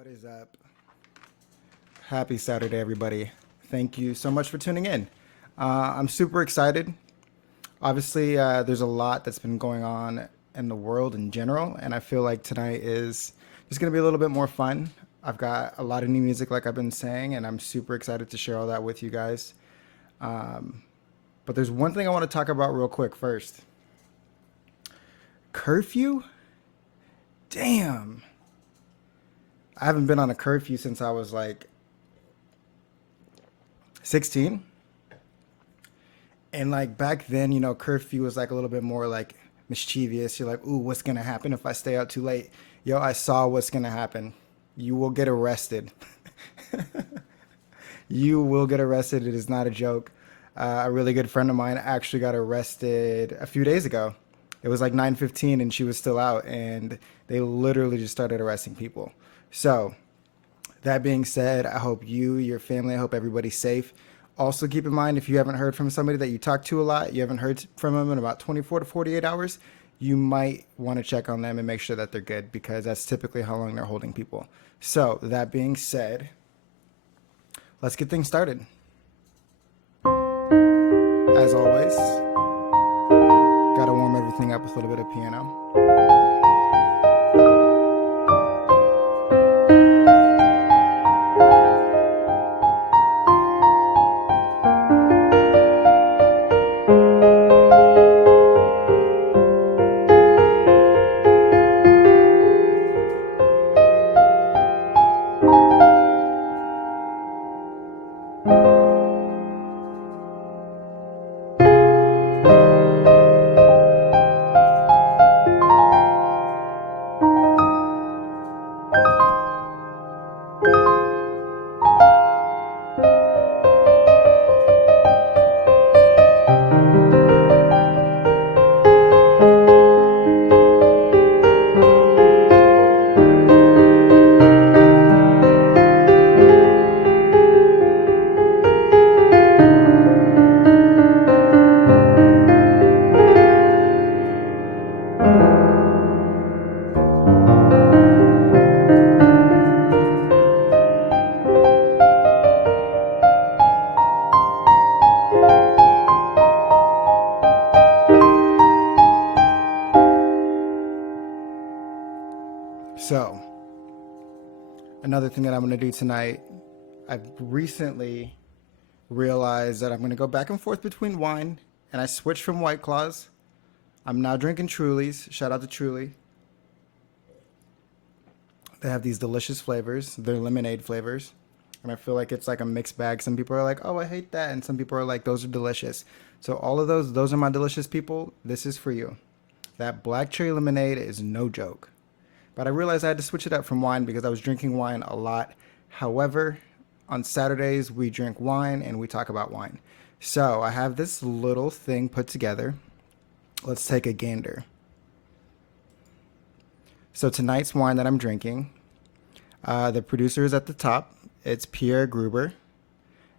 What is up? Happy Saturday, everybody. Thank you so much for tuning in. I'm super excited. Obviously, there's a lot that's been going on in the world in general, and I feel like tonight is just going to be a little bit more fun. I've got a lot of new music, like I've been saying, and I'm super excited to share all that with you guys. Um, but there's one thing I want to talk about real quick first. Curfew? Damn. I haven't been on a curfew since I was like 16. And like back then, curfew was like a little bit more like mischievous. You're like, ooh, what's gonna happen if I stay out too late? Yo, I saw what's gonna happen. You will get arrested. You will get arrested. It is not a joke. A really good friend of mine actually got arrested a few days ago. It was like 9:15 and she was still out, and they literally just started arresting people. So that being said, I hope you, your family, I hope everybody's safe. Also, keep in mind if you haven't heard from somebody that you talk to a lot, you haven't heard from them in about 24 to 48 hours, you might want to check on them and make sure that they're good because that's typically how long they're holding people. So, that being said, let's get things started. As always, gotta warm everything up with a little bit of piano. So, another thing that I'm going to do tonight, I've recently realized that I'm going to go back and forth between wine, and I switched from White Claws. I'm now drinking Trulies. Shout out to Truly. They have these delicious flavors. They're lemonade flavors. And I feel like it's like a mixed bag. Some people are like, oh, I hate that. And some people are like, those are delicious. So all of those are my delicious people. This is for you. That black cherry lemonade is no joke. But I realized I had to switch it up from wine because I was drinking wine a lot. However, on Saturdays, we drink wine and we talk about wine. So I have this little thing put together. Let's take a gander. So tonight's wine that I'm drinking, the producer is at the top. It's Pierre Gruber,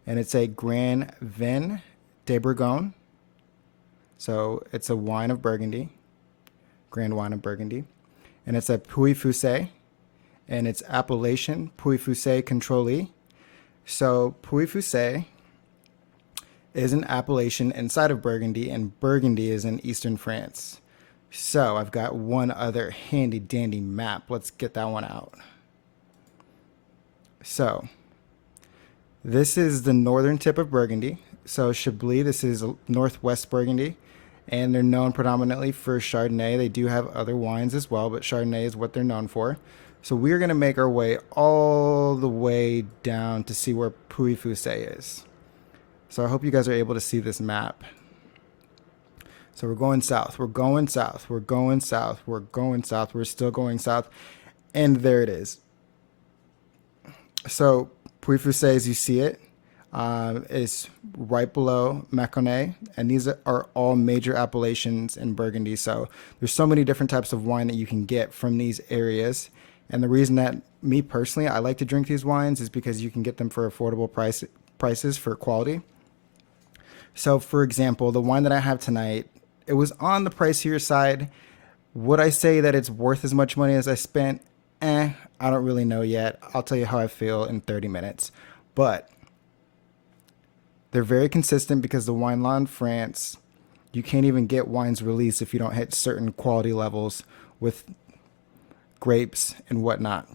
and it's a Grand Vin de Bourgogne. So it's a wine of Burgundy, Grand Wine of Burgundy, and it's a Puy Fusé, and it's appellation Puy Fusé Contrôlé. So Puy Fusé is an appellation inside of Burgundy, and Burgundy is in eastern France. So I've got one other handy dandy map. Let's get that one out. So this is the northern tip of Burgundy. So Chablis, this is northwest Burgundy, and they're known predominantly for Chardonnay. They do have other wines as well, but Chardonnay is what they're known for. So we're going to make our way all the way down to see where Puy Fusé is. So I hope you guys are able to see this map. So we're going south, we're going south, we're going south, we're going south, we're still going south, and there it is. So Puy Fusé, as you see it, is right below Mâconnais, and these are all major appellations in Burgundy. So there's so many different types of wine that you can get from these areas. And the reason that me personally, I like to drink these wines is because you can get them for affordable prices for quality. So for example, the wine that I have tonight, it was on the pricier side. Would I say that it's worth as much money as I spent? I don't really know yet. I'll tell you how I feel in 30 minutes. But they're very consistent because the Wine Law in France, you can't even get wines released if you don't hit certain quality levels with grapes and whatnot.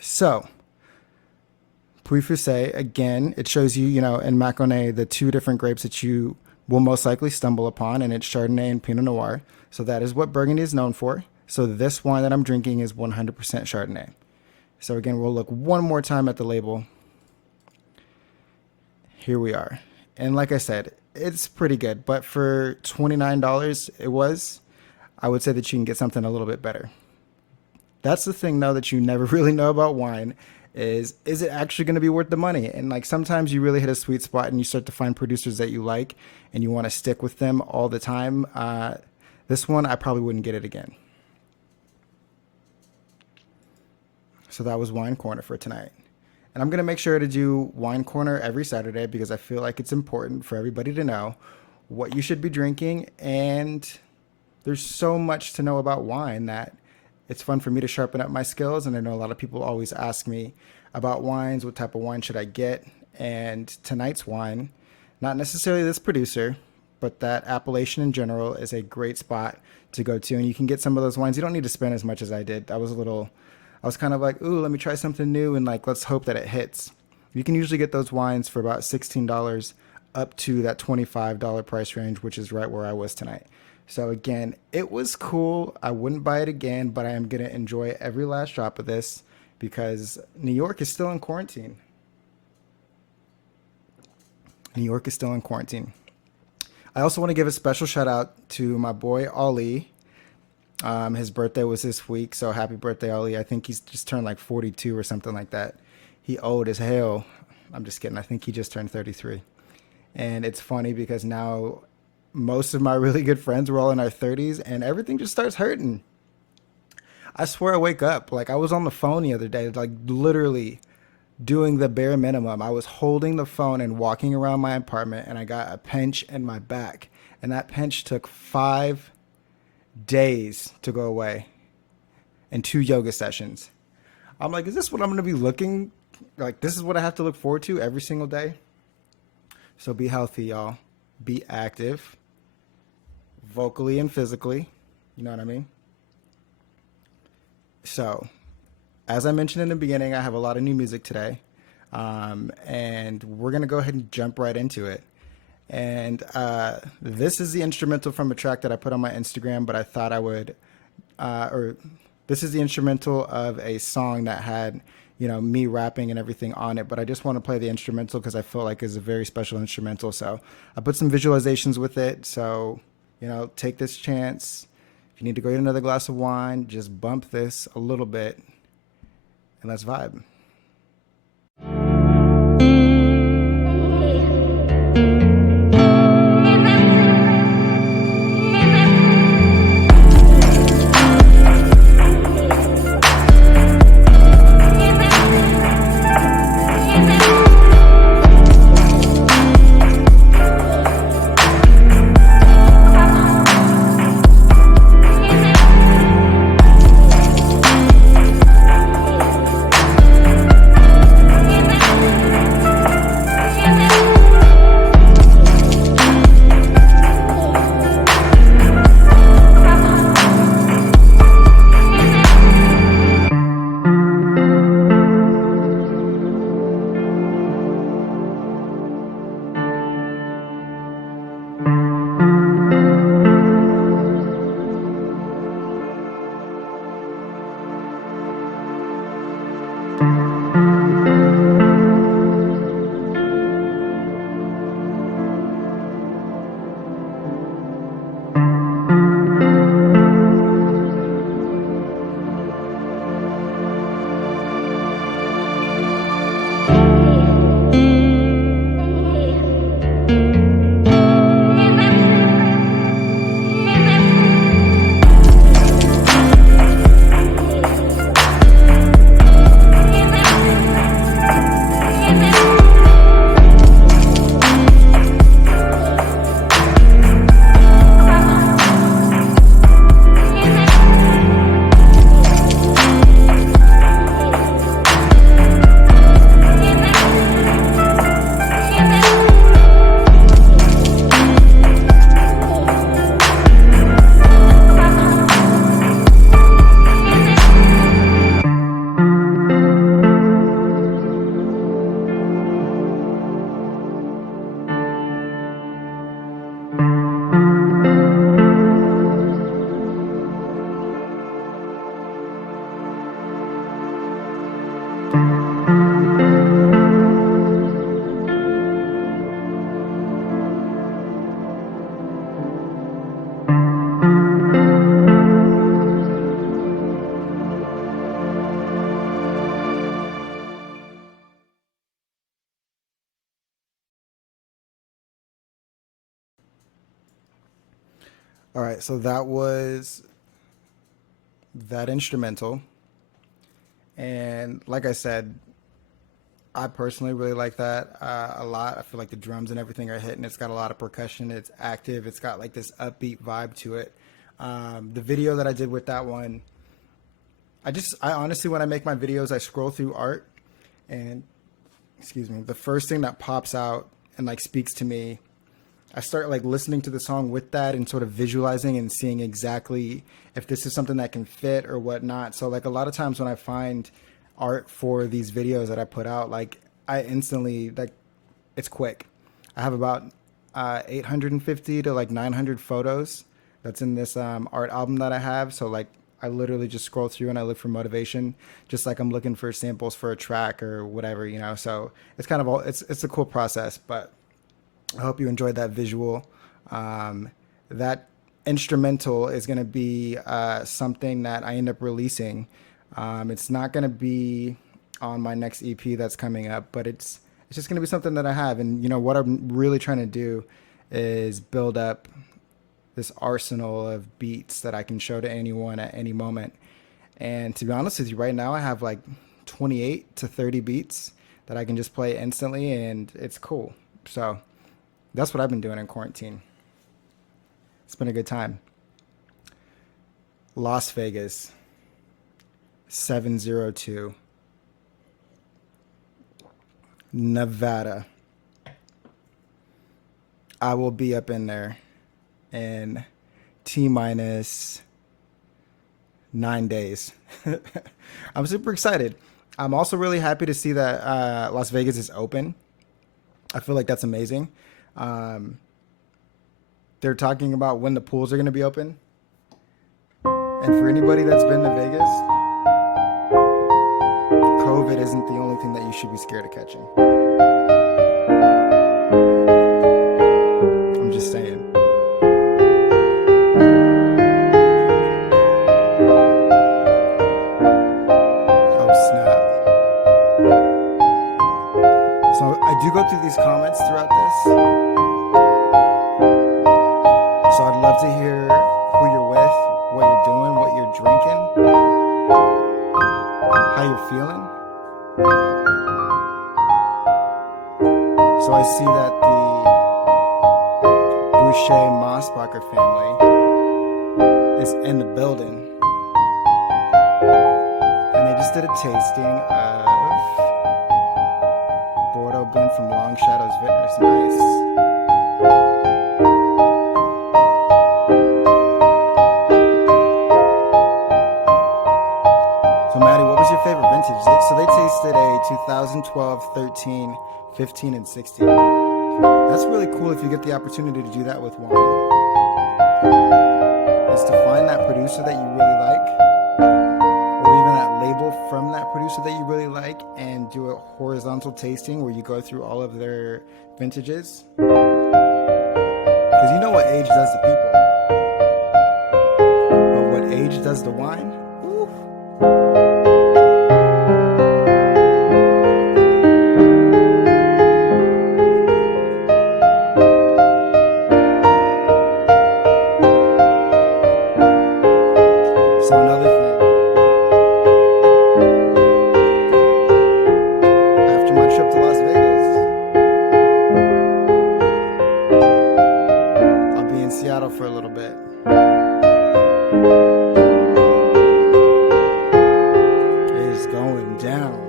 So, Puy Fusé, again, it shows you, in Mâconnais, the two different grapes that you will most likely stumble upon, and it's Chardonnay and Pinot Noir. So that is what Burgundy is known for. So this wine that I'm drinking is 100% Chardonnay. So again, we'll look one more time at the label. Here we are. And like I said, it's pretty good. But for $29 I would say that you can get something a little bit better. That's the thing, though, that you never really know about wine is it actually going to be worth the money? And like sometimes you really hit a sweet spot and you start to find producers that you like and you want to stick with them all the time. This one, I probably wouldn't get it again. So that was Wine Corner for tonight. And I'm going to make sure to do Wine Corner every Saturday because I feel like it's important for everybody to know what you should be drinking. And there's so much to know about wine that it's fun for me to sharpen up my skills. And I know a lot of people always ask me about wines. What type of wine should I get? And tonight's wine, not necessarily this producer, but that appellation in general is a great spot to go to. And you can get some of those wines. You don't need to spend as much as I did. I was kind of like, ooh, let me try something new. And like, let's hope that it hits. You can usually get those wines for about $16 up to that $25 price range, which is right where I was tonight. So again, it was cool. I wouldn't buy it again, but I am going to enjoy every last drop of this because New York is still in quarantine. New York is still in quarantine. I also want to give a special shout out to my boy, Ali. His birthday was this week, so happy birthday, Ali. I think he's just turned like 42 or something like that. He old as hell. I'm just kidding. I think he just turned 33. And it's funny because now most of my really good friends were all in our 30s and everything just starts hurting. I swear I wake up. Like I was on the phone the other day, like literally doing the bare minimum. I was holding the phone and walking around my apartment and I got a pinch in my back. And that pinch took 5 days to go away and 2 yoga sessions. I'm like, is this what I'm going to be looking like? This is what I have to look forward to every single day. So be healthy, y'all. Be active, vocally and physically. You know what I mean? So, as I mentioned in the beginning, I have a lot of new music today. And we're going to go ahead and jump right into it. And this is the instrumental from a track that I put on my Instagram, but I thought I would, this is the instrumental of a song that had, me rapping and everything on it, but I just want to play the instrumental because I feel like it's a very special instrumental. So I put some visualizations with it. So, take this chance. If you need to go get another glass of wine, just bump this a little bit and let's vibe. All right, so that was that instrumental. And like I said, I personally really like that a lot. I feel like the drums and everything are hitting. It's got a lot of percussion. It's active. It's got like this upbeat vibe to it. The video that I did with that one, I honestly, when I make my videos, I scroll through art and, excuse me, the first thing that pops out and like speaks to me, I start like listening to the song with that and sort of visualizing and seeing exactly if this is something that can fit or whatnot. So like a lot of times when I find art for these videos that I put out, like I instantly like it's quick. I have about 850 to like 900 photos that's in this art album that I have. So like I literally just scroll through and I look for motivation, just like I'm looking for samples for a track or whatever, you know. So it's kind of all it's a cool process, but I hope you enjoyed that visual. That instrumental is going to be something that I end up releasing. It's not going to be on my next EP that's coming up, but it's just going to be something that I have. And you know what I'm really trying to do is build up this arsenal of beats that I can show to anyone at any moment. And to be honest with you, right now I have like 28 to 30 beats that I can just play instantly, and it's cool. So that's what I've been doing in quarantine. It's been a good time. Las Vegas, 702. Nevada. I will be up in there in T minus 9 days. I'm super excited. I'm also really happy to see that Las Vegas is open. I feel like that's amazing. Um, they're talking about when the pools are going to be open. And for anybody that's been to Vegas, COVID isn't the only thing that you should be scared of catching. I'm just saying. Oh, snap. So I do go through these comments throughout this. So I'd love to hear who you're with, what you're doing, what you're drinking, how you're feeling. So I see that the Boucher Mosbacher family is in the building. And they just did a tasting of Bordeaux Blend from Long Shadows Vintners. Nice. So Maddie, what was your favorite vintage? So they tasted a 2012, 13, 15, and 16. That's really cool if you get the opportunity to do that with wine. Is to find that producer that you really like, or even that label from that producer that you really like, and do a horizontal tasting where you go through all of their vintages. Because you know what age does to people, but what age does to wine? Woo. So another thing, after my trip to Las Vegas, I'll be in Seattle for a little bit. It is going down.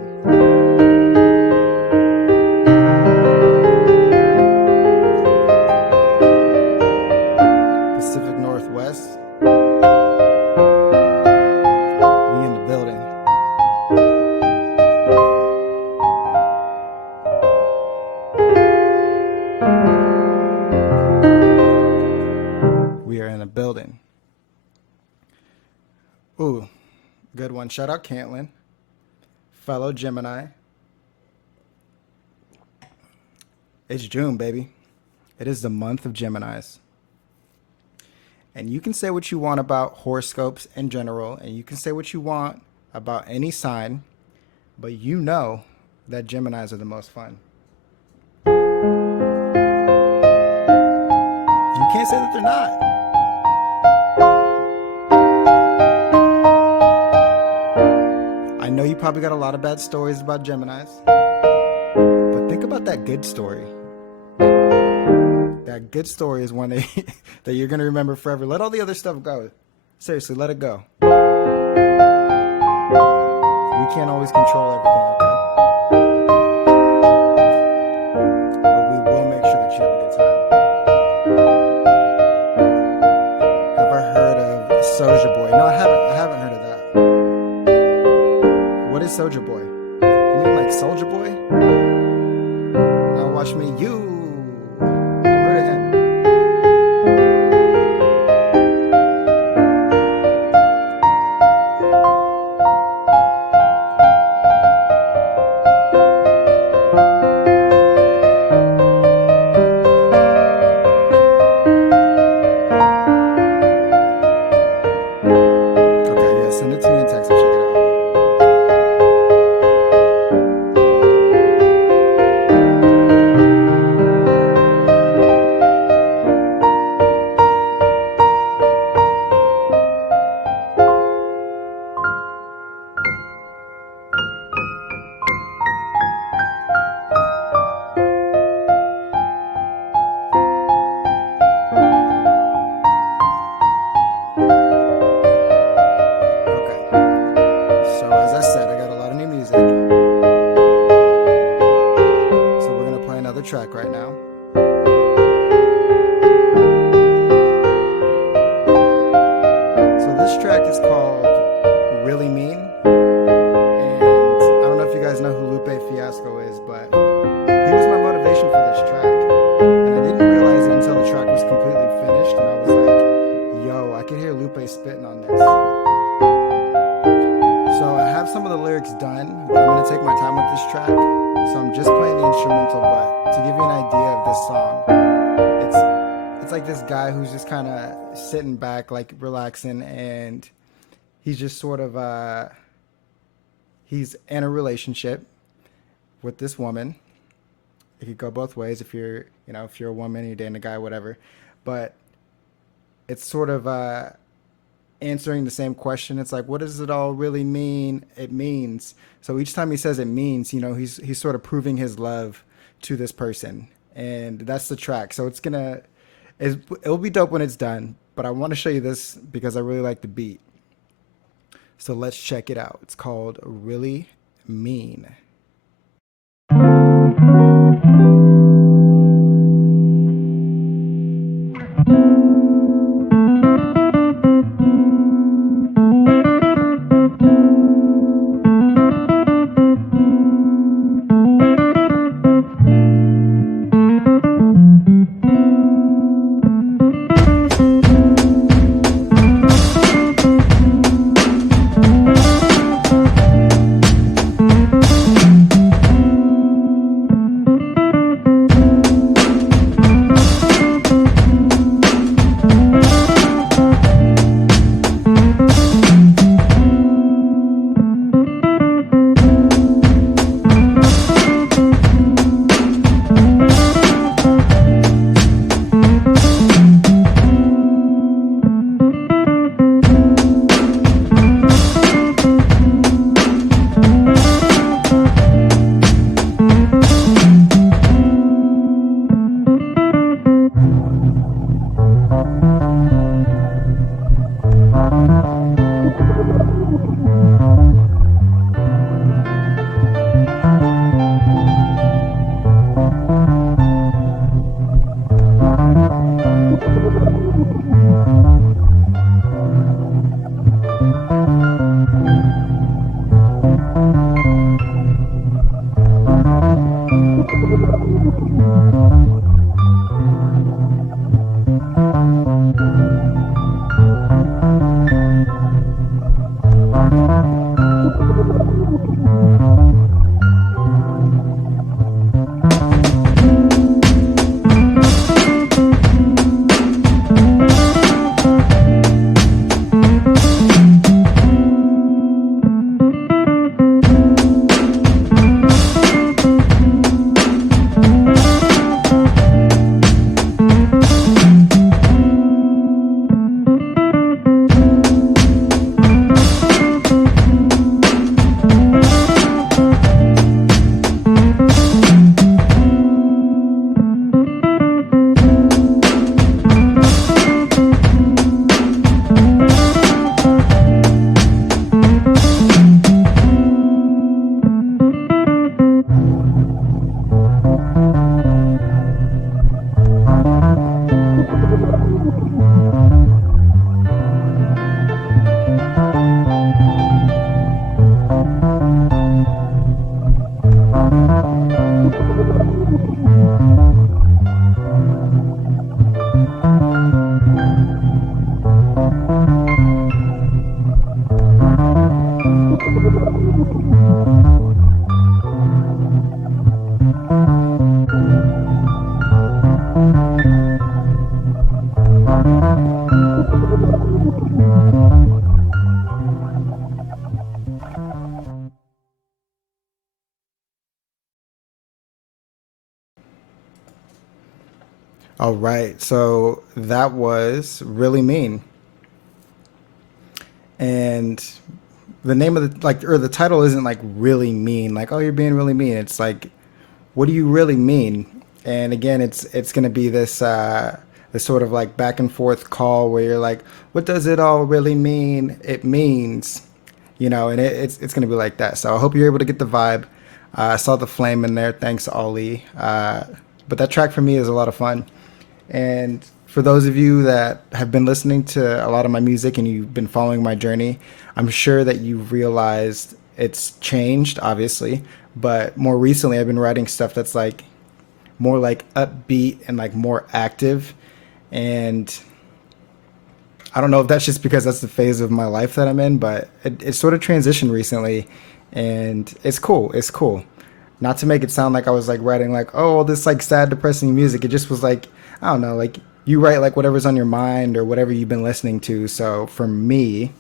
Pacific Northwest. We in the building. We are in the building. Ooh, good one. Shout out Cantlin. fellow Gemini. It's June, baby. It is the month of Geminis. And you can say what you want about horoscopes in general, and you can say what you want about any sign, but you know that Geminis are the most fun. You can't say that they're not. I know you probably got a lot of bad stories about Geminis, but think about that good story. That good story is one that you're going to remember forever. Let all the other stuff go. Seriously, let it go. We can't always control everything, okay? But we will make sure that you have a good time. Have I heard of Soulja Boy? No, I haven't heard of that. What is Soulja Boy? You mean like Soulja Boy? Now watch me, you. Send it to me in text. I'll check it out. Track right now. So this track is called Really Mean, and I don't know if you guys know who Lupe Fiasco is, but he was my motivation for this track, and I didn't realize it until the track was completely finished, and I was like, yo, I can hear Lupe spitting on this. So I have some of the lyrics done, but I'm going to take my time with this track. So I'm just playing the instrumental, but to give you an idea of this song, it's like this guy who's just kind of sitting back, like relaxing, and he's just sort of he's in a relationship with this woman. It could go both ways if you're a woman, you're dating a guy, whatever. But it's sort of answering the same question. It's like, what does it all really mean? It means. So each time he says it means, he's sort of proving his love to this person, and that's the track. So it'll be dope when it's done, but I want to show you this because I really like the beat. So let's check it out. It's called Really Mean. All right. So that was Really Mean. And the name of the like or the title isn't like really mean, like, oh, you're being really mean. It's like, what do you really mean? And again, it's gonna be this sort of like back and forth call where you're like, what does it all really mean? It means, and it's gonna be like that. So I hope you're able to get the vibe. I saw the flame in there. Thanks, Ollie. But that track for me is a lot of fun. And for those of you that have been listening to a lot of my music and you've been following my journey, I'm sure that you've realized it's changed, obviously. But more recently, I've been writing stuff that's like more like upbeat and like more active. And I don't know if that's just because that's the phase of my life that I'm in, but it sort of transitioned recently, and it's cool. It's cool. Not to make it sound like I was like writing like, oh, this like sad, depressing music. It just was like, I don't know, like you write like whatever's on your mind or whatever you've been listening to. So for me,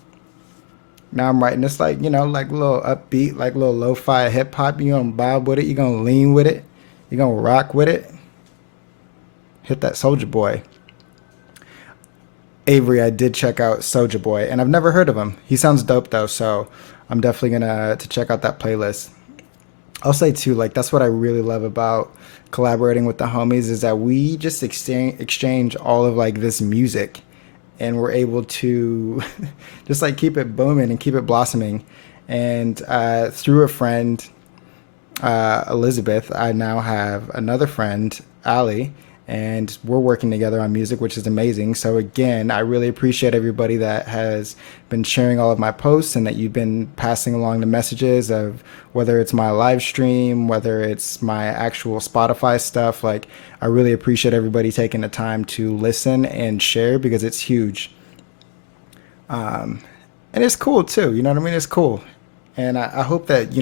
now I'm writing this like, like a little upbeat, like a little lo-fi hip hop. You gonna bob with it, you gonna lean with it, you gonna rock with it. Hit that Soldier Boy. Avery, I did check out Soulja Boy, and I've never heard of him. He sounds dope though, so I'm definitely gonna to check out that playlist. I'll say too, like that's what I really love about collaborating with the homies is that we just exchange all of like this music, and we're able to just like keep it booming and keep it blossoming. And through a friend, Elizabeth, I now have another friend, Ali, and we're working together on music, which is amazing. So again, I really appreciate everybody that has been sharing all of my posts and that you've been passing along the messages of whether it's my live stream, whether it's my actual Spotify stuff. Like, I really appreciate everybody taking the time to listen and share because it's huge. And it's cool too. You know what I mean? It's cool. And I hope that,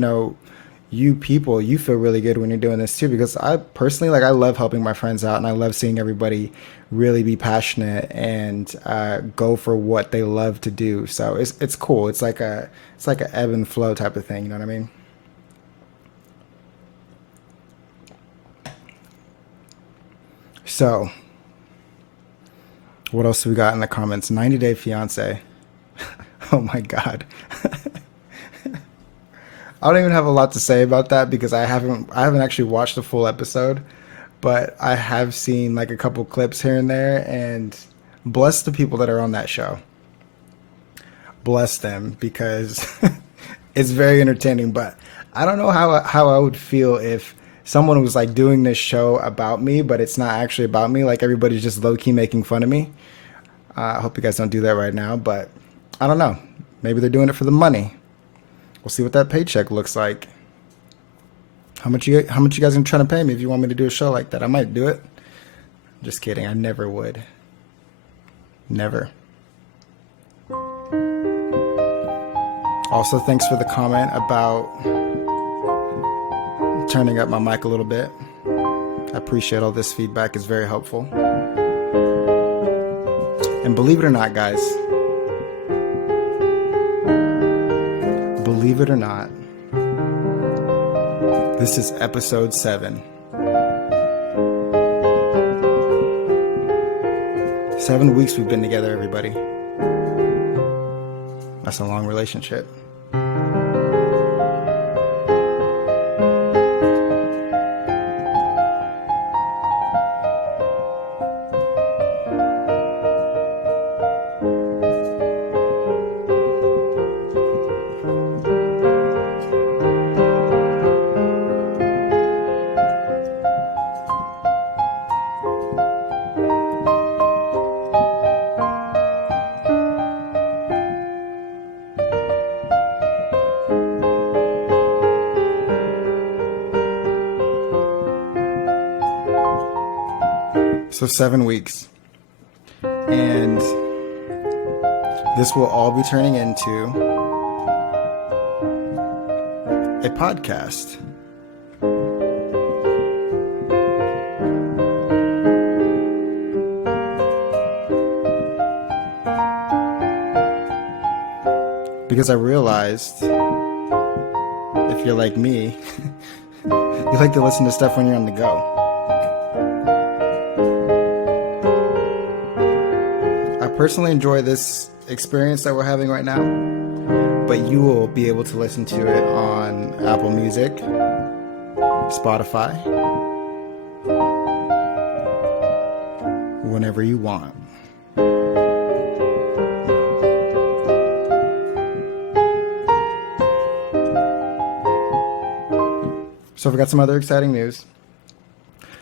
you people, you feel really good when you're doing this too, because I personally, like, I love helping my friends out and I love seeing everybody really be passionate and go for what they love to do. So it's cool. It's like a ebb and flow type of thing. You know what I mean? So what else do we got in the comments? 90 Day Fiance. Oh my God. I don't even have a lot to say about that because I haven't actually watched the full episode, but I have seen like a couple clips here and there, and bless the people that are on that show. Bless them because it's very entertaining. But I don't know how I would feel if someone was like doing this show about me, but it's not actually about me. Like everybody's just low key making fun of me. I hope you guys don't do that right now, but I don't know. Maybe they're doing it for the money. We'll see what that paycheck looks like. How much you guys are trying to pay me if you want me to do a show like that? I might do it. Just kidding. I never would. Never. Also, thanks for the comment about turning up my mic a little bit. I appreciate all this feedback. It's very helpful. And believe it or not, guys, believe it or not, this is episode 7. 7 weeks we've been together, everybody. That's a long relationship. So 7 weeks. And this will all be turning into a podcast. Because I realized if you're like me, you like to listen to stuff when you're on the go. personally enjoy this experience that we're having right now, but you will be able to listen to it on Apple Music, Spotify, whenever you want. So we got some other exciting news.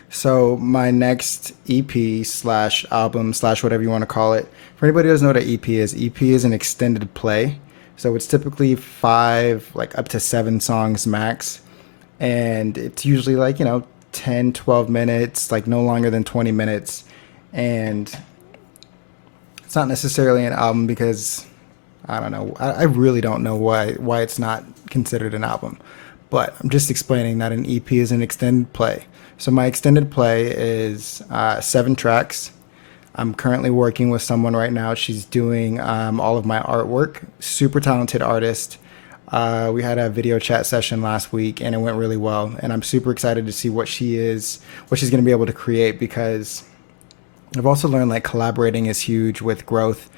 So my next EP slash album slash whatever you want to call it. For anybody who doesn't know what an EP is an extended play. So it's typically 5, like up to 7 songs max. And it's usually like, 10, 12 minutes, like no longer than 20 minutes. And it's not necessarily an album because I don't know. I really don't know why it's not considered an album. But I'm just explaining that an EP is an extended play. So my extended play is 7 tracks. I'm currently working with someone right now. She's doing all of my artwork. Super talented artist. We had a video chat session last week and it went really well. And I'm super excited to see what she's going to be able to create, because I've also learned like collaborating is huge with growth.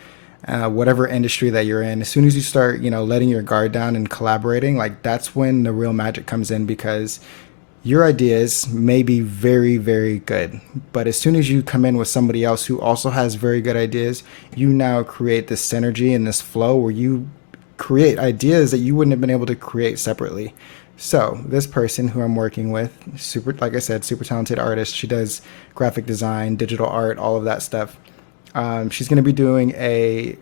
Whatever industry that you're in, as soon as you start, letting your guard down and collaborating, like that's when the real magic comes in, because your ideas may be very, very good, but as soon as you come in with somebody else who also has very good ideas, you now create this synergy and this flow where you create ideas that you wouldn't have been able to create separately. So this person who I'm working with, like I said, super talented artist. She does graphic design, digital art, all of that stuff. She's going to be doing a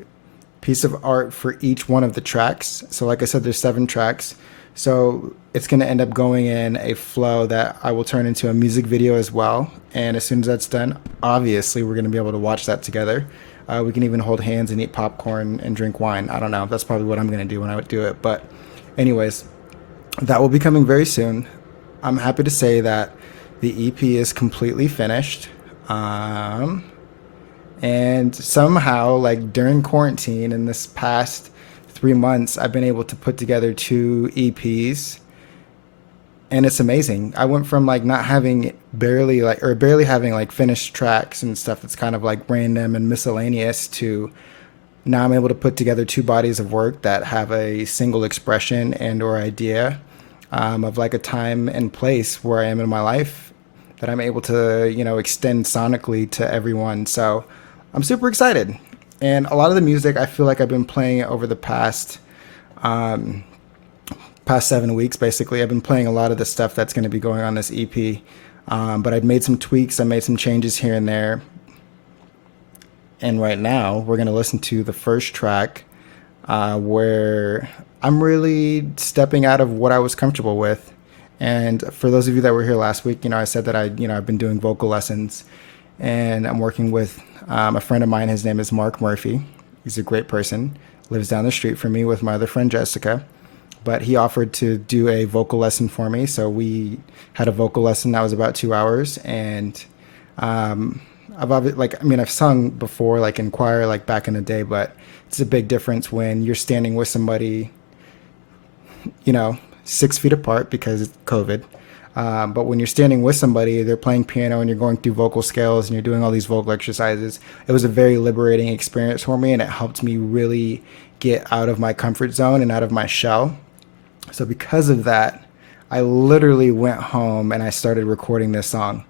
piece of art for each one of the tracks. So like I said, there's 7 tracks. So it's going to end up going in a flow that I will turn into a music video as well. And as soon as that's done, obviously we're going to be able to watch that together. We can even hold hands and eat popcorn and drink wine. I don't know. That's probably what I'm going to do when I would do it. But anyways, that will be coming very soon. I'm happy to say that the EP is completely finished. And somehow, like during quarantine in this past 3 months, I've been able to put together 2 EPs, and it's amazing. I went from like not having barely having like finished tracks and stuff that's kind of like random and miscellaneous, to now I'm able to put together 2 bodies of work that have a single expression and or idea of like a time and place where I am in my life that I'm able to, extend sonically to everyone. So I'm super excited. And a lot of the music, I feel like I've been playing it over the past 7 weeks, basically. I've been playing a lot of the stuff that's going to be going on this EP. But I've made some tweaks. I made some changes here and there. And right now, we're going to listen to the first track where I'm really stepping out of what I was comfortable with. And for those of you that were here last week, I said that I've been doing vocal lessons, and I'm working with a friend of mine. His name is Mark Murphy. He's a great person, lives down the street from me with my other friend Jessica, but he offered to do a vocal lesson for me. So we had a vocal lesson that was about 2 hours, and I've sung before, like in choir, like back in the day, but it's a big difference when you're standing with somebody, 6 feet apart because it's COVID. But when you're standing with somebody, they're playing piano and you're going through vocal scales and you're doing all these vocal exercises. It was a very liberating experience for me, and it helped me really get out of my comfort zone and out of my shell. So because of that, I literally went home and I started recording this song.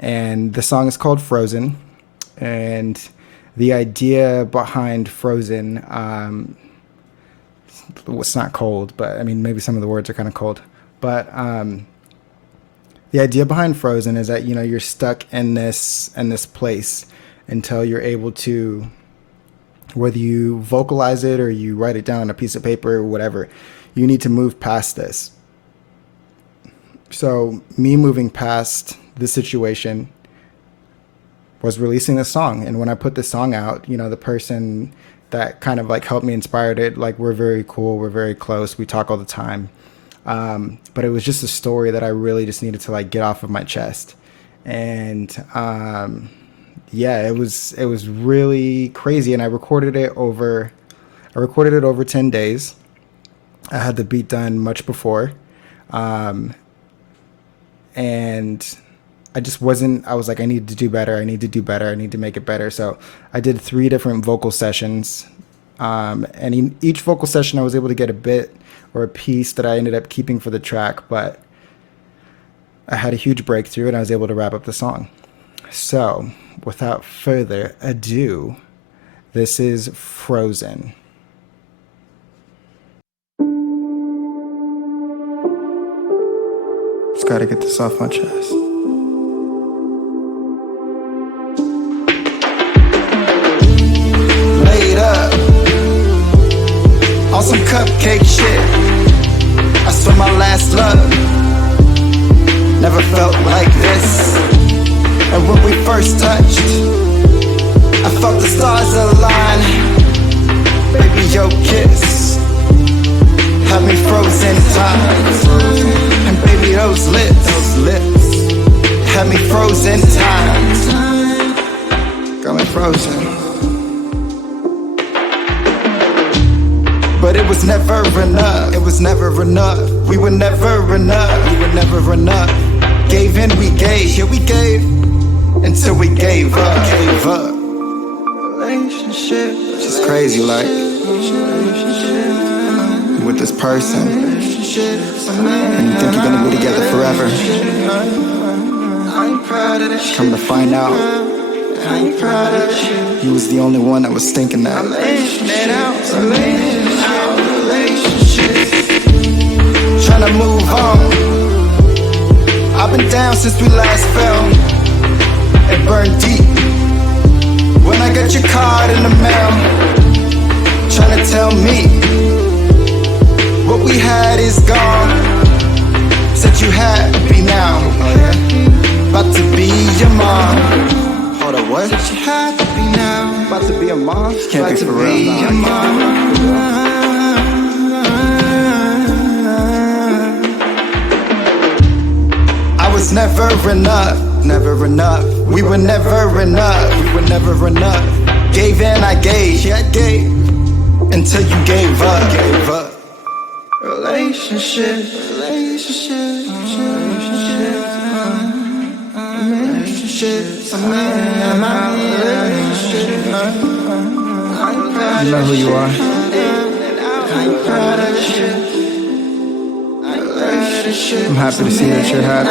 And the song is called Frozen. And the idea behind Frozen, it's not cold, but I mean, maybe some of the words are kind of cold. But the idea behind Frozen is that, you're stuck in this place until you're able to, whether you vocalize it or you write it down on a piece of paper or whatever, you need to move past this. So me moving past the situation was releasing this song. And when I put this song out, the person that kind of like helped me inspired it, like we're very cool, we're very close, we talk all the time. But it was just a story that I really just needed to like get off of my chest. And it was really crazy. And I recorded it over 10 days. I had the beat done much before. And I just wasn't. I was like, I need to do better. I need to do better. I need to make it better. So I did 3 different vocal sessions, and in each vocal session, I was able to get a bit or a piece that I ended up keeping for the track. But I had a huge breakthrough, and I was able to wrap up the song. So without further ado, this is Frozen. Just gotta get this off my chest. Laid up on some cupcake shit. I swear my last love never felt like this. And when we first touched, I felt the stars align. Baby, your kiss had me frozen time. And baby, those lips had me frozen time. Got me frozen. But it was never enough. It was never enough. We were never enough. We were never enough. Gave in, we gave. Yeah, we gave until we gave up. Gave up. Relationship. It's crazy, like with this person, and you think you're gonna be together forever. Come to find out, you was the only one that was thinking that. Trying to move on. I've been down since we last fell and burned deep. When I got your card in the mail, trying to tell me what we had is gone. Said you happy now. About to be your mom. Hold up, what? Said you happy now. About to be a mom? Can't be for real. Your mom. I was never enough. Never enough. We were never enough. We were never enough. Gave in, I gave. Yeah, I gave until you gave up. Gave up. Relationship. Relationship. You know who you are. I'm happy to see that you're happy.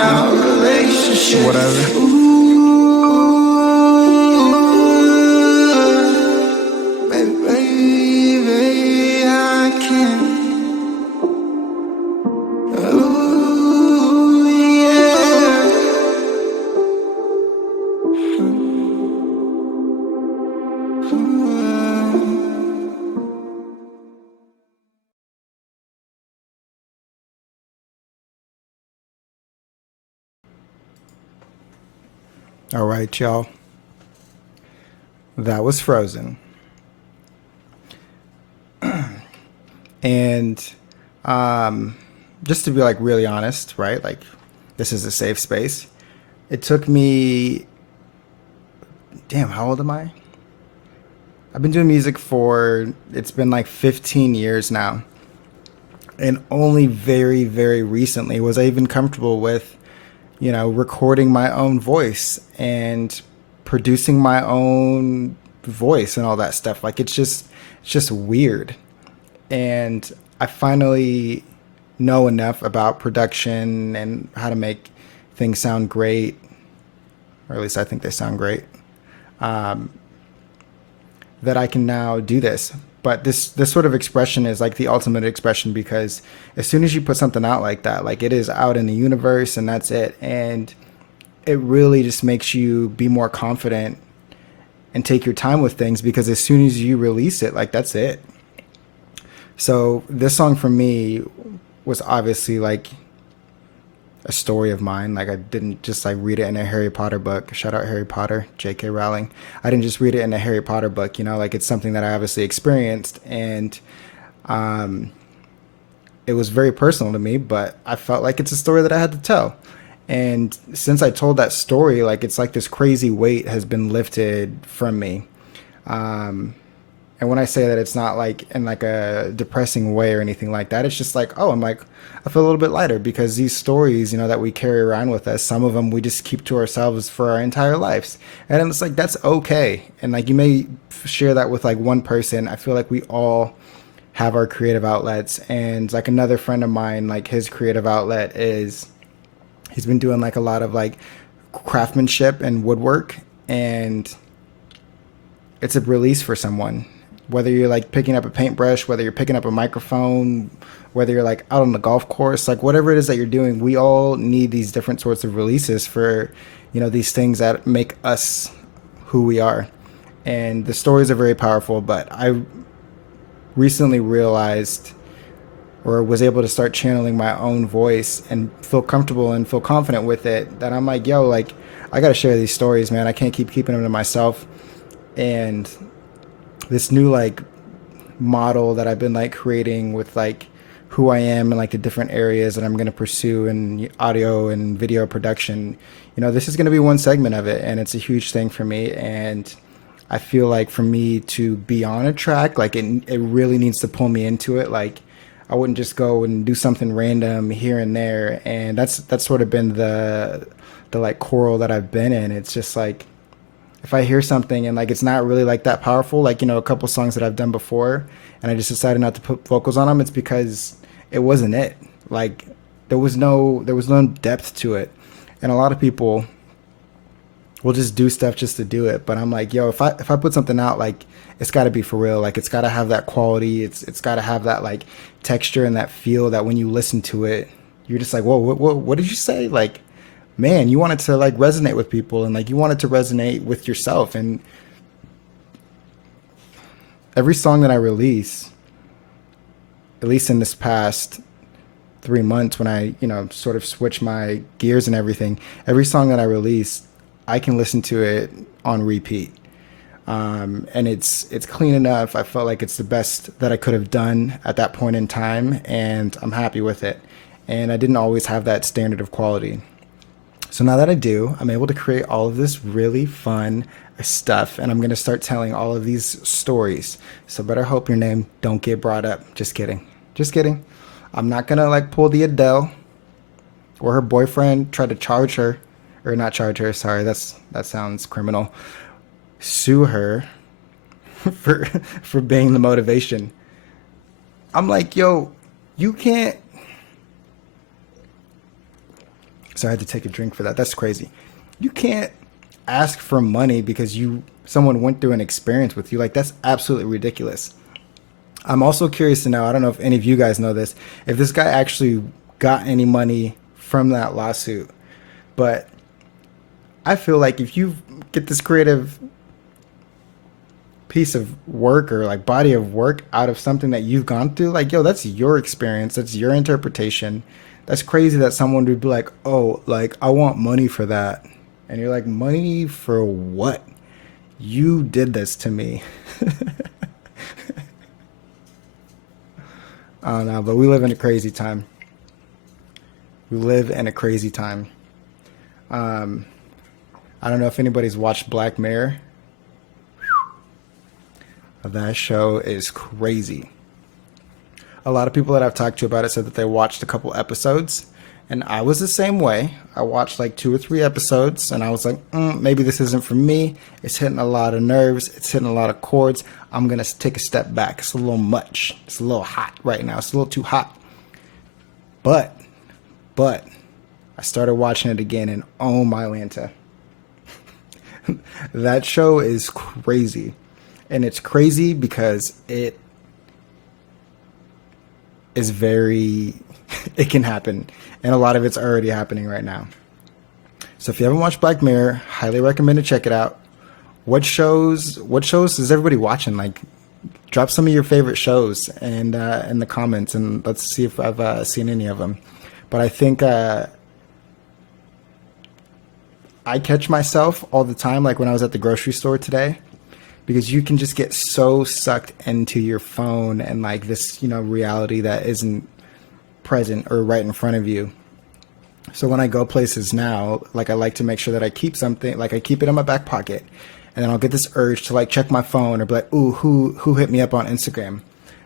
Whatever. Baby, I can't. All right, y'all. That was Frozen. And just to be like really honest, right? Like this is a safe space. It took me, damn, how old am I? I've been doing music for, it's been like 15 years now. And only very, very recently was I even comfortable with, you know, recording my own voice and producing my own voice and all that stuff. Like it's just weird. And I finally know enough about production and how to make things sound great, or at least I think they sound great, that I can now do this. But this sort of expression is like the ultimate expression, because as soon as you put something out like that, like it is out in the universe and that's it. And it really just makes you be more confident and take your time with things, because as soon as you release it, like that's it. So this song for me was obviously like a story of mine. Like I didn't just like read it in a Harry Potter book. Shout out Harry Potter, J.K. Rowling. I didn't just read it in a Harry Potter book, you know, like it's something that I obviously experienced, and it was very personal to me, but I felt like it's a story that I had to tell. And since I told that story, like it's like this crazy weight has been lifted from me. And when I say that, it's not like in like a depressing way or anything like that. It's just like, oh, I'm like, I feel a little bit lighter because these stories, that we carry around with us, some of them we just keep to ourselves for our entire lives. And it's like, that's okay. And like, you may share that with like one person. I feel like we all have our creative outlets. And like another friend of mine, like his creative outlet is he's been doing like a lot of like craftsmanship and woodwork. And it's a release for someone. Whether you're like picking up a paintbrush, whether you're picking up a microphone, whether you're like out on the golf course, like whatever it is that you're doing, we all need these different sorts of releases for, these things that make us who we are. And the stories are very powerful, but I recently realized or was able to start channeling my own voice and feel comfortable and feel confident with it that I'm like, yo, like I got to share these stories, man. I can't keep keeping them to myself. And this new like model that I've been like creating with like who I am and like the different areas that I'm going to pursue in audio and video production, this is going to be one segment of it, and it's a huge thing for me. And I feel like for me to be on a track, like it really needs to pull me into it. Like I wouldn't just go and do something random here and there. And that's sort of been the like coral that I've been in. It's just like if I hear something and like it's not really like that powerful, like a couple songs that I've done before, and I just decided not to put vocals on them, it's because it wasn't it. Like there was no depth to it, and a lot of people will just do stuff just to do it. But I'm like, yo, if I put something out, like it's got to be for real. Like it's got to have that quality. It's got to have that like texture and that feel that when you listen to it, you're just like, whoa, what did you say? Like, man, you want it to like resonate with people, and like you want it to resonate with yourself. And every song that I release, at least in this past 3 months when I, sort of switch my gears and everything, every song that I release, I can listen to it on repeat. And it's clean enough. I felt like it's the best that I could have done at that point in time, and I'm happy with it. And I didn't always have that standard of quality. So now that I do, I'm able to create all of this really fun stuff, and I'm going to start telling all of these stories. So better hope your name don't get brought up. Just kidding. Just kidding. I'm not going to like pull the Adele or her boyfriend tried to charge her, or not charge her, sorry, that sounds criminal. Sue her for being the motivation. I'm like, yo, you can't. So I had to take a drink for that. That's crazy. You can't ask for money because someone went through an experience with you. Like that's absolutely ridiculous. I'm also curious to know, I don't know if any of you guys know this, if this guy actually got any money from that lawsuit. But I feel like if you get this creative piece of work or like body of work out of something that you've gone through, like, yo, that's your experience. That's your interpretation. That's crazy that someone would be like, oh, like, I want money for that. And you're like, money for what? You did this to me. I don't know, but we live in a crazy time. We live in a crazy time. I don't know if anybody's watched Black Mirror. That show is crazy. A lot of people that I've talked to about it said that they watched a couple episodes, and I was the same way. I watched like 2 or 3 episodes, and I was like, maybe this isn't for me. It's hitting a lot of nerves. It's hitting a lot of chords. I'm going to take a step back. It's a little much. It's a little hot right now. It's a little too hot. But I started watching it again, and oh my Lanta. That show is crazy. And it's crazy because it is it can happen. And a lot of it's already happening right now. So if you haven't watched Black Mirror, highly recommend to check it out. What shows is everybody watching? Like, drop some of your favorite shows and in the comments, and let's see if I've seen any of them. But I think I catch myself all the time, like when I was at the grocery store today, because you can just get so sucked into your phone and like this, reality that isn't present or right in front of you. So when I go places now, like I like to make sure that I keep something, like I keep it in my back pocket. and then I'll get this urge to like check my phone or be like, ooh, who hit me up on Instagram?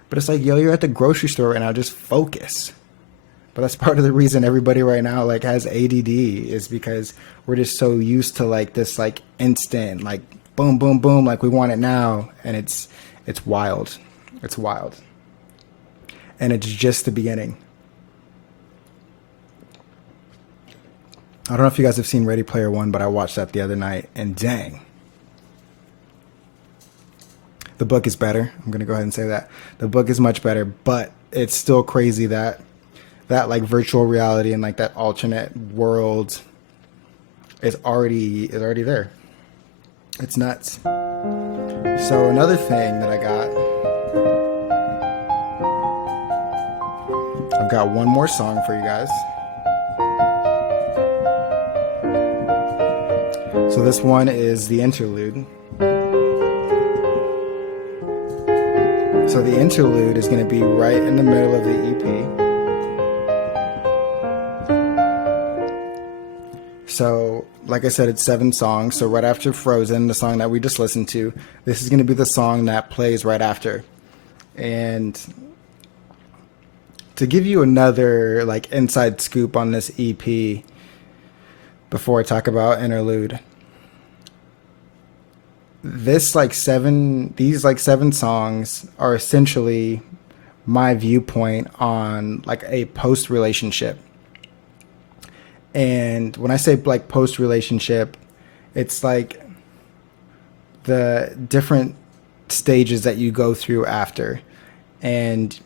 But it's like, yo, you're at the grocery store and I'll just focus. But that's part of the reason everybody right now like has ADD, is because we're just so used to like this like instant, like boom, boom, boom, like we want it now, and it's wild. It's wild. And it's just the beginning. I don't know if you guys have seen Ready Player One, but I watched that the other night, and dang. The book is better. I'm going to go ahead and say that. The book is much better, but it's still crazy that like virtual reality and like that alternate world is already there. It's nuts. So another thing that I got, I've got one more song for you guys. So this one is the interlude. So the interlude is going to be right in the middle of the EP. So, like I said, it's 7 songs. So right after Frozen, the song that we just listened to, this is going to be the song that plays right after. And to give you another like inside scoop on this EP, before I talk about interlude, these like 7 songs are essentially my viewpoint on like a post relationship. And when I say like post relationship, it's like the different stages that you go through after. And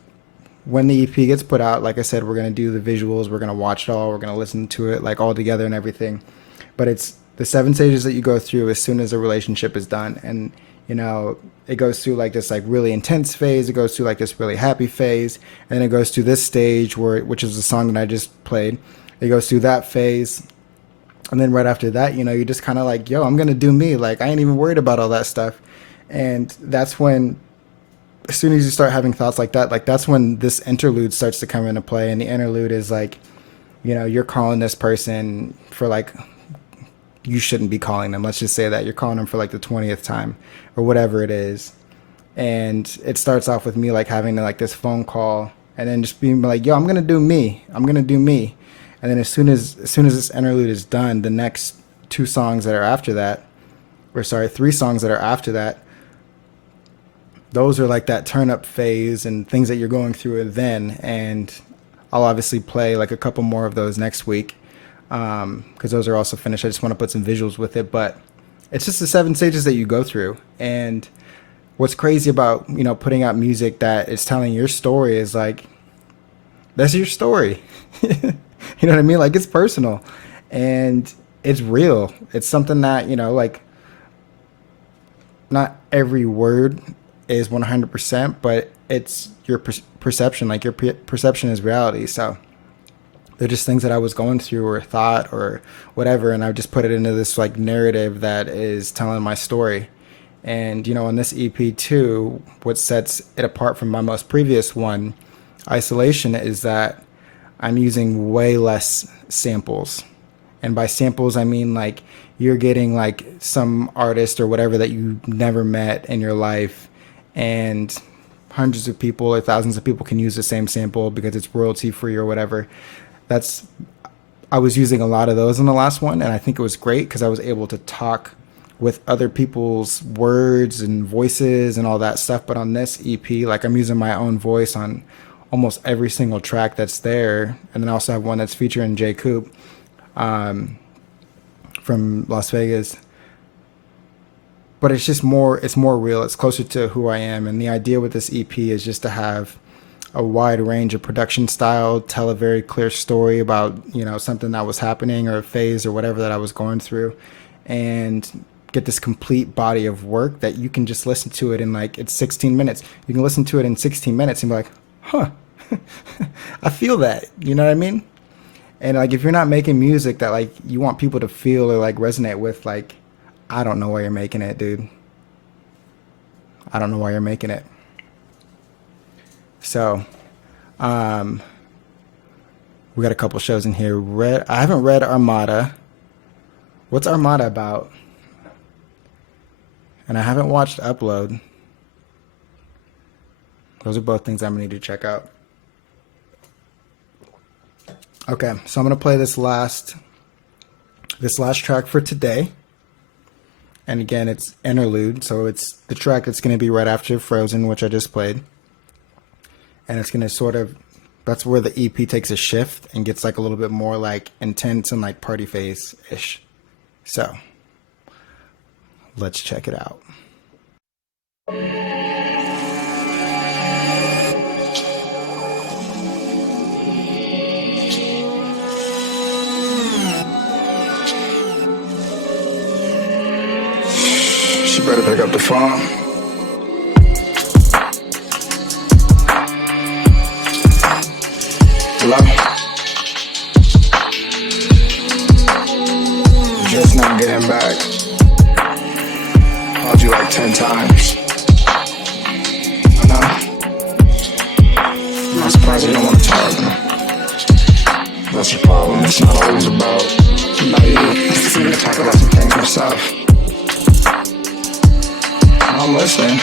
when the EP gets put out, like I said, we're going to do the visuals, we're going to watch it all, we're going to listen to it like all together and everything. But it's the 7 stages that you go through as soon as a relationship is done. And, you know, it goes through like this like really intense phase. It goes through like this really happy phase. And then it goes through this stage which is the song that I just played. It goes through that phase. And then right after that, you know, you're just kind of like, yo, I'm going to do me. Like, I ain't even worried about all that stuff. And that's when, as soon as you start having thoughts like that, like that's when this interlude starts to come into play. And the interlude is like, you know, you're calling this person for like, you shouldn't be calling them. Let's just say that you're calling them for like the 20th time or whatever it is. And it starts off with me like having like this phone call and then just being like, yo, I'm going to do me. I'm going to do me. And then as soon as this interlude is done, the next 2 songs that are after that, or sorry, 3 songs that are after that, those are like that turn up phase and things that you're going through then. And I'll obviously play like a couple more of those next week. Because those are also finished. I just want to put some visuals with it, but it's just the 7 stages that you go through. And what's crazy about, you know, putting out music that is telling your story is like, that's your story. You know what I mean? Like, it's personal and it's real. It's something that, you know, like, not every word is 100%, but it's your perception. Like, your perception is reality. So they're just things that I was going through or thought or whatever, and I just put it into this like narrative that is telling my story. And, you know, on this EP too, what sets it apart from my most previous one, Isolation, is that I'm using way less samples. And by samples, I mean like you're getting like some artist or whatever that you never met in your life, and hundreds of people or thousands of people can use the same sample because it's royalty free or whatever. I was using a lot of those in the last one, and I think it was great because I was able to talk with other people's words and voices and all that stuff. But on this EP, like, I'm using my own voice on almost every single track that's there. And then I also have one that's featuring Jay Coop from Las Vegas. But it's just it's more real. It's closer to who I am. And the idea with this EP is just to have a wide range of production style, tell a very clear story about, you know, something that was happening or a phase or whatever that I was going through, and get this complete body of work that you can just listen to it in like, it's 16 minutes. You can listen to it in 16 minutes and be like, huh, I feel that, you know what I mean? And like, if you're not making music that like you want people to feel or like resonate with, like, I don't know why you're making it, dude. I don't know why you're making it. So, we got a couple shows in here. I haven't read Armada. What's Armada about? And I haven't watched Upload. Those are both things I'm gonna need to check out. Okay, so I'm gonna play this last track for today. And again, it's Interlude, so it's the track that's gonna be right after Frozen, which I just played. And it's gonna that's where the EP takes a shift and gets like a little bit more like intense and like party phase ish. So let's check it out. She better pick up the phone. Hello? Just not getting back. Called you like 10 times. I know. I'm surprised you don't want to talk. That's your problem. It's not always about you. You need to talk about some things yourself. I'm listening.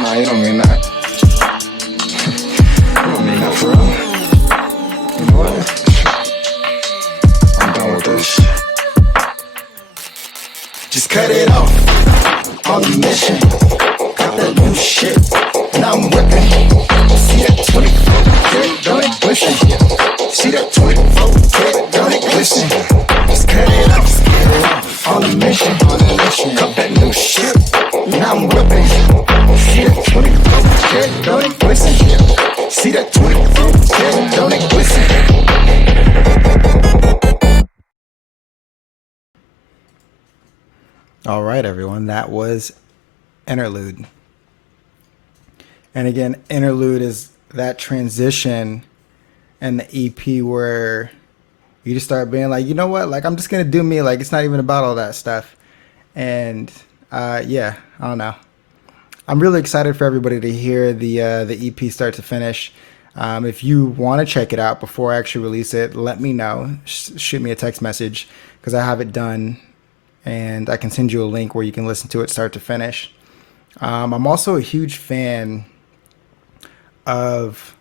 Nah, you don't mean that. You don't mean that for real. You know what? I'm done with this. Just cut it off. On the mission. Got that new shit. Now I'm whipping. See that 24? Don't it glisten? See that 24? Don't it glisten? Just cut it off. On the mission. Got that new shit. Now I'm whipping. See that 24? Don't it glisten? See that 24? Don't it glisten? All right, everyone, that was Interlude. And again, Interlude is that transition in the EP where you just start being like, you know what, like I'm just gonna do me, like it's not even about all that stuff. And yeah, I don't know. I'm really excited for everybody to hear the EP start to finish. If you want to check it out before I actually release it, let me know. Shoot me a text message because I have it done. And I can send you a link where you can listen to it start to finish. I'm also a huge fan of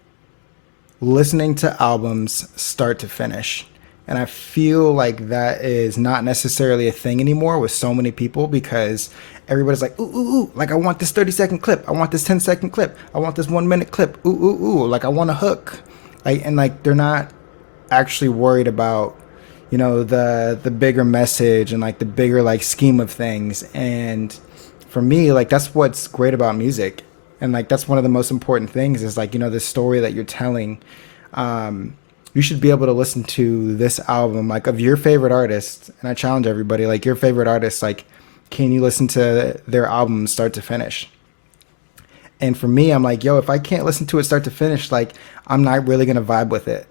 listening to albums start to finish. And I feel like that is not necessarily a thing anymore with so many people because everybody's like, ooh, ooh, ooh, like I want this 30-second clip. I want this 10-second clip. I want this 1-minute clip. Ooh, ooh, ooh, like I want a hook. And like they're not actually worried about the bigger message and like the bigger like scheme of things. And for me, like that's what's great about music, and like that's one of the most important things is like the story that you're telling. You should be able to listen to this album like of your favorite artist, and I challenge everybody, like your favorite artist, like can you listen to their album start to finish? And for me, I'm like, yo, if I can't listen to it start to finish, like I'm not really gonna vibe with it.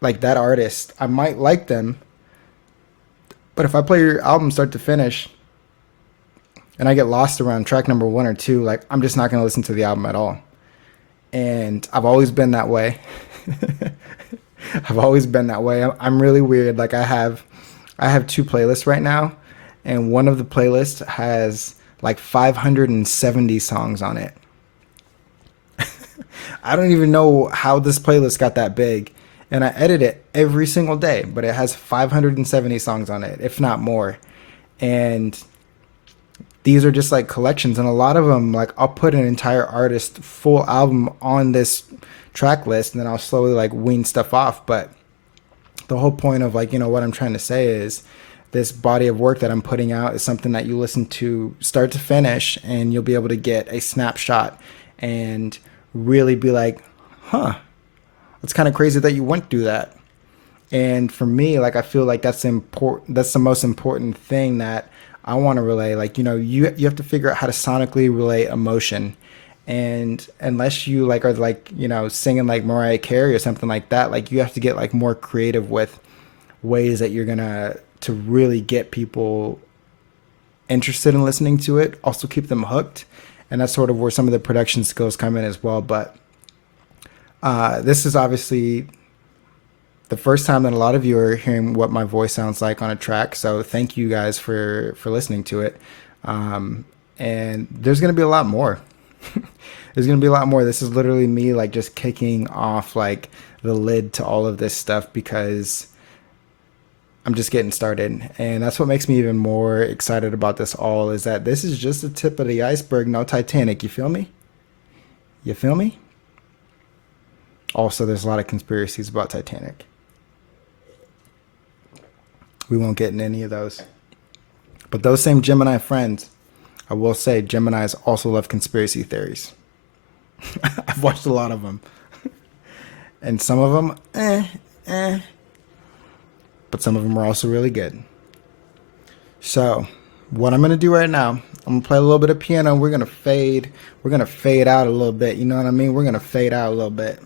Like that artist, I might like them, but if I play your album start to finish and I get lost around track number 1 or 2, like I'm just not going to listen to the album at all. And I've always been that way. I've always been that way. I'm really weird. Like I have 2 playlists right now, and one of the playlists has like 570 songs on it. I don't even know how this playlist got that big. And I edit it every single day, but it has 570 songs on it, if not more. And these are just like collections. And a lot of them, like I'll put an entire artist full album on this track list, and then I'll slowly like wean stuff off. But the whole point of like, what I'm trying to say is this body of work that I'm putting out is something that you listen to start to finish, and you'll be able to get a snapshot and really be like, huh, it's kind of crazy that you went through that. And for me, like I feel like that's important. That's the most important thing that I want to relay. Like you have to figure out how to sonically relay emotion. And unless you like are like singing like Mariah Carey or something like that, like you have to get like more creative with ways that you're gonna to really get people interested in listening to it. Also keep them hooked, and that's sort of where some of the production skills come in as well. But this is obviously the first time that a lot of you are hearing what my voice sounds like on a track. So thank you guys for listening to it. And there's gonna be a lot more. There's gonna be a lot more. This is literally me like just kicking off like the lid to all of this stuff because I'm just getting started. And that's what makes me even more excited about this all is that this is just the tip of the iceberg, no Titanic. You feel me? You feel me? Also, there's a lot of conspiracies about Titanic. We won't get in any of those. But those same Gemini friends, I will say, Geminis also love conspiracy theories. I've watched a lot of them. And some of them, but some of them are also really good. So, what I'm gonna do right now, I'm gonna play a little bit of piano. We're gonna fade out a little bit. You know what I mean? We're gonna fade out a little bit.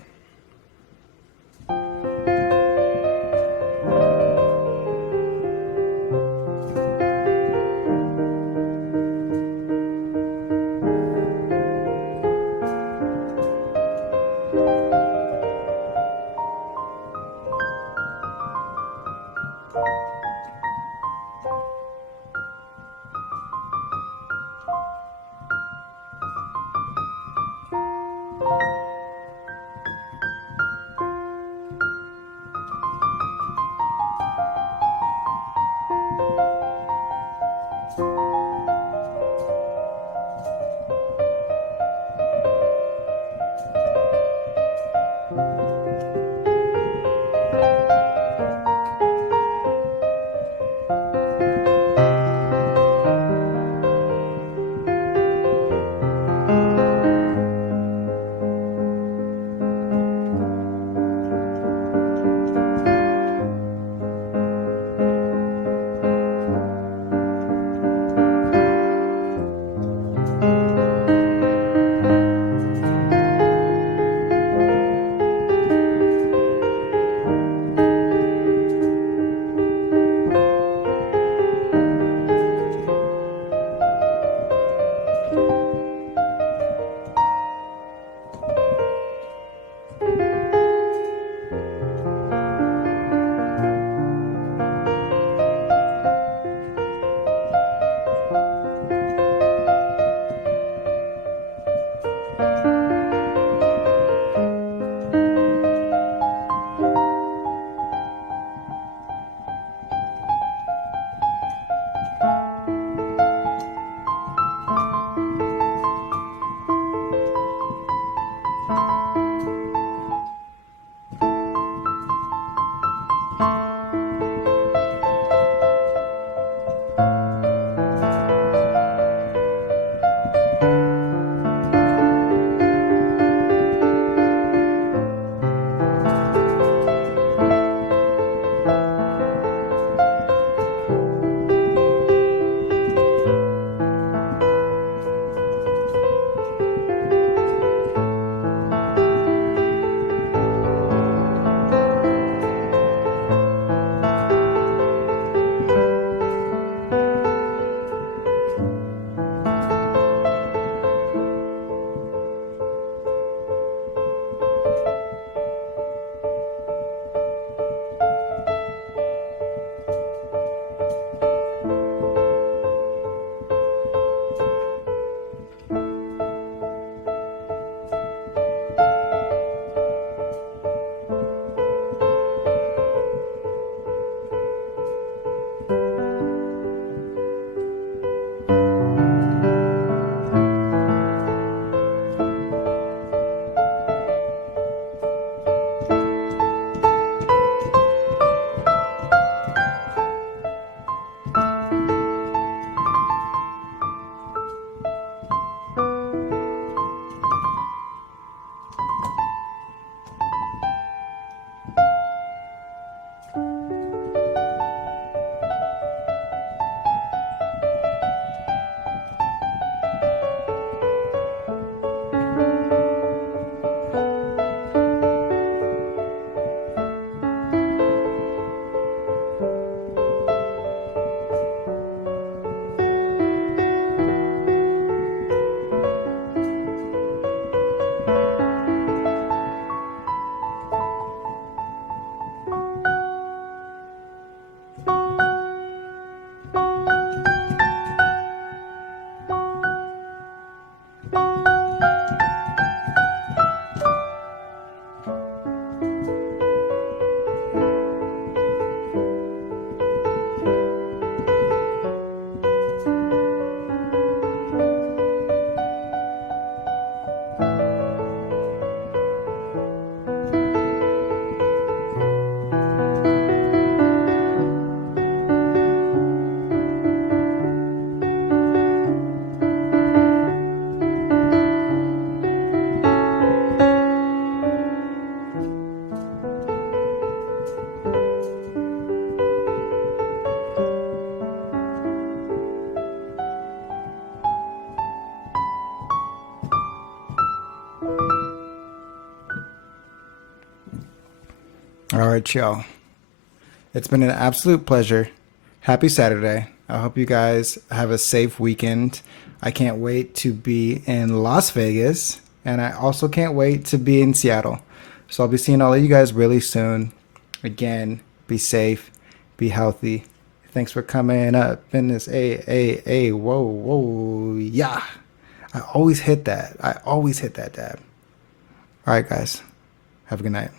All right, y'all. It's been an absolute pleasure. Happy Saturday. I hope you guys have a safe weekend. I can't wait to be in Las Vegas, and I also can't wait to be in Seattle. So I'll be seeing all of you guys really soon. Again, be safe, be healthy. Thanks for coming up in this. Whoa, whoa, yeah. I always hit that. I always hit that dab. All right, guys. Have a good night.